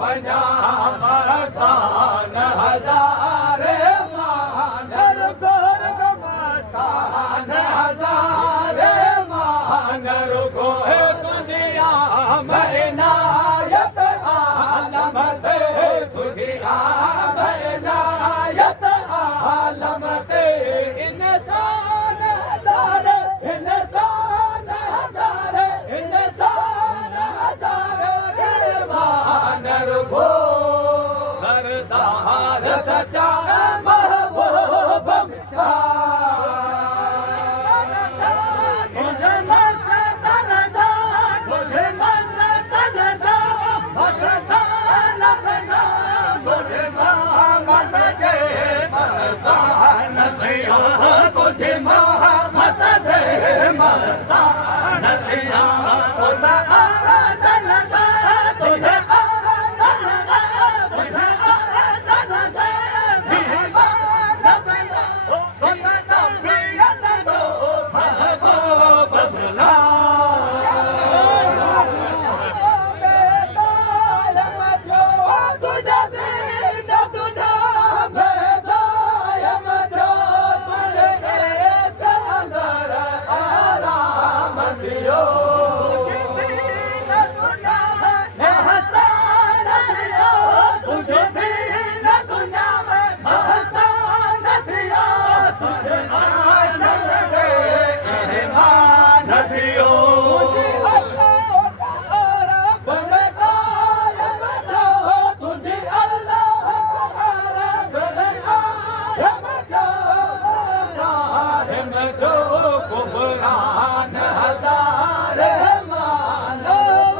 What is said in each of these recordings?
वञा मस्तान हज़ारे मानर गोर्ग मस्तान हज़ारे मानर गोहे तुझी आमद इनायत आलम ते तुझी आमद इनायत आलम ते इंसान हज़ारे इंसान हज़ारे इंसान हज़ारे मानर गो सरदार सचा महबूब मिठा तुझे मस्तान दा तुझे मस्तान दा मस्तान बना तुझे मोहम्मद के मस्तान भैया तुझे मोहम्मद दे मस्तान दिया खुदा आराधन दा तुझे आराधन दा तुझे आराधन दा मेहमान बना खुदा तबीयत दो महबूब बना तुझे दीन दुना बेदायम जो तुझे इश्क अंदर आराम दियो दीन दुना में मस्तान दियो तुझे दीन दुना में मस्तान दियो तुझे आनंद दे ईमान दियो तुझे अल्लाह जो कुबरान हज़ारे मानव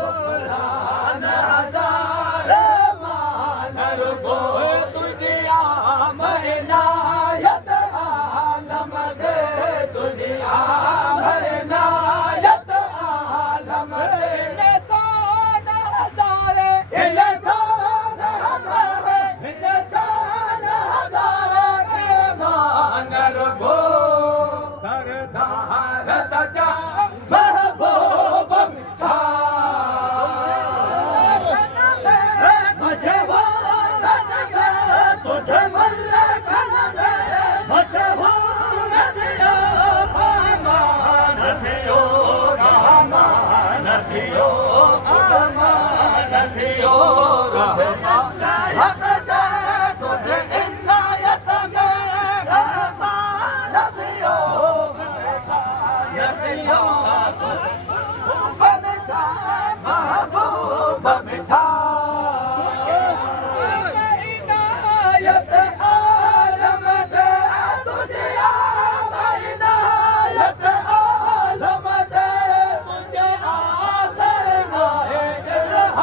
कुबरान हज़ारे मानर गो तुझी आमद इनायत आलम दे तुझी आमद इनायत आलम दे इंसान हज़ारे इंसान हज़ारे इंसान हज़ारे मानर गो सरदार सचा महबूब मिठा मशहूर तुझे मल्लक मशहूर दियो अमान दियो रहमान दियो अमान दियो रहमान तुझे इनायत में रहमान दियो यदियो महबूब मिठा महबूब मिठा इनायत आलम दे तुझे इनायत आलम दे तुझे आसर नाहे इल्हा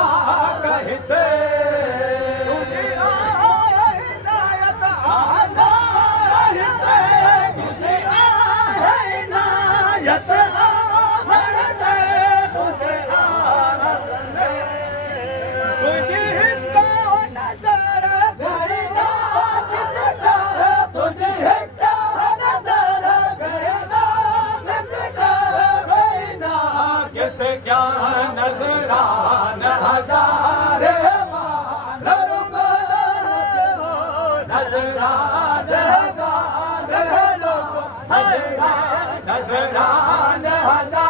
कहते तुझे इनायत आलम कहते तुझे इनायत आलम दे तुझे आलम दे तुझे हिंदा नजर गईना किसका तुझे हिंदा नजर गईना किसका गईना किसका नजरान हज़ारे मानर गो नजरान हज़ारे लो नजरान हज़ारे